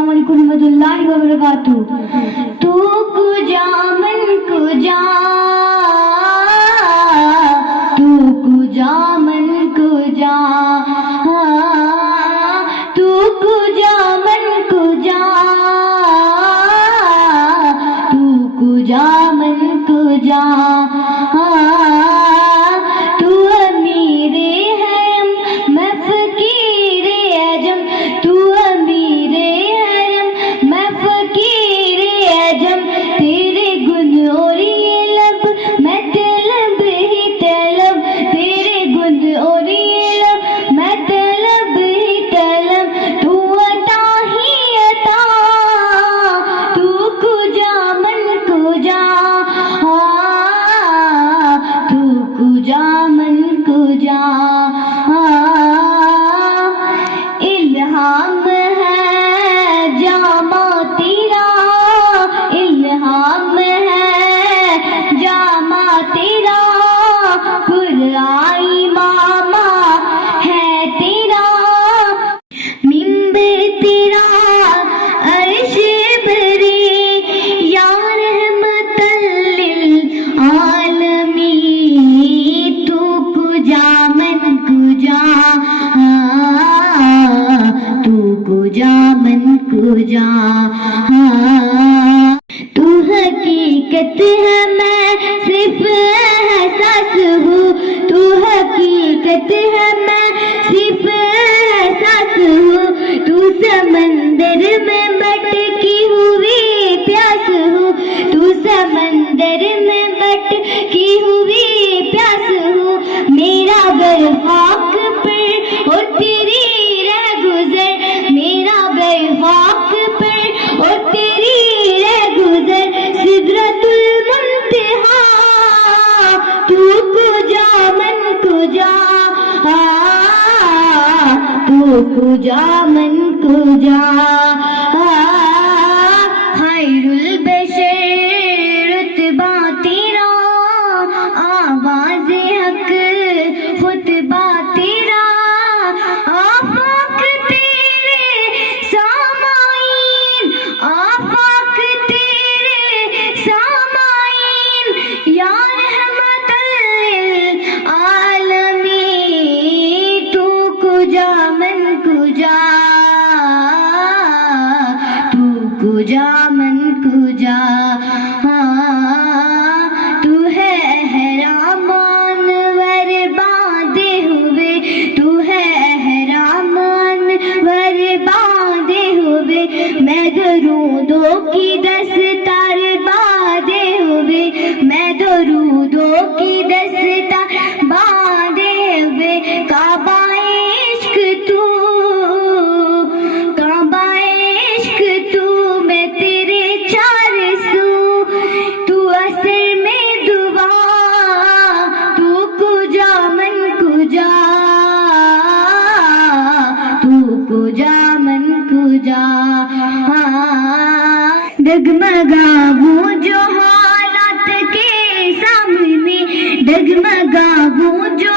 अस्सलाम वालेकुम रहमतुल्लाहि व बरकातुहू। तू कुजा मन कुजा, तू कुजा मन कुजा, तू कुजा मन कुजा, तू कुजा मन कुजा। तू अमीरे हरम मैं फकीरे अजम, तू अमीरे हरम मैं फकीरे अजम। तेरे गुन और ये लब मैं तलब ही तलब, तेरे गुन और ये लब मैं तलब ही तलब। तू अता ही अता, तू कुजा मन कुजा, तू कुजा मन कुजा। इल्हाम है जामा तेरा, इल्हाम है जामा तेरा, कुराई मामा है तेरा। मिंबर तेरा अर्श बरे या रहमतल लिल आलमी। तू कुजा मन कुजा, तू कुजा मन कुजा। तू हकीकत है मैं सिर्फ एहसास हूँ, तू हकीकत है मैं सिर्फ एहसास हूँ। तू समंदर में भटकी हुई प्यास हूँ, तू समंदर में भटकी हुई प्यास हूँ। मेरा गर खाक पर और तेरी रह गुजर, मेरा गर खाक पर और तेरी रह गुजर। सिदरतुल मुंतहा तू कुजा मन कुजा, तू कुजा मन कुजा। खैरुल बशर रुतबा तेरा, आवाज़ हक खुतबा तेरा। आफाक तेरे सामाइन, आफाक तेरे सामाइन, या रहमतल लिल आलमी। तू कुजा मन कुजा, तू कुजा मन कुजा। तू है एहरामान वर बांधे हुए, तू है एहरामान वर बांधे हुए। मैं दरूदों की दस्तार बांधे हुए, मैं दरूदों की दस्तार बांधे हुए। काबा इश्क तू, काबा इश्क तू, मैं तेरे चार सू। तू असर में दुआ, तू कुजा मन कुजा, तू कुजा मन कुजा। डगमगाऊं जो हालात के सामने, डगमगाऊं जो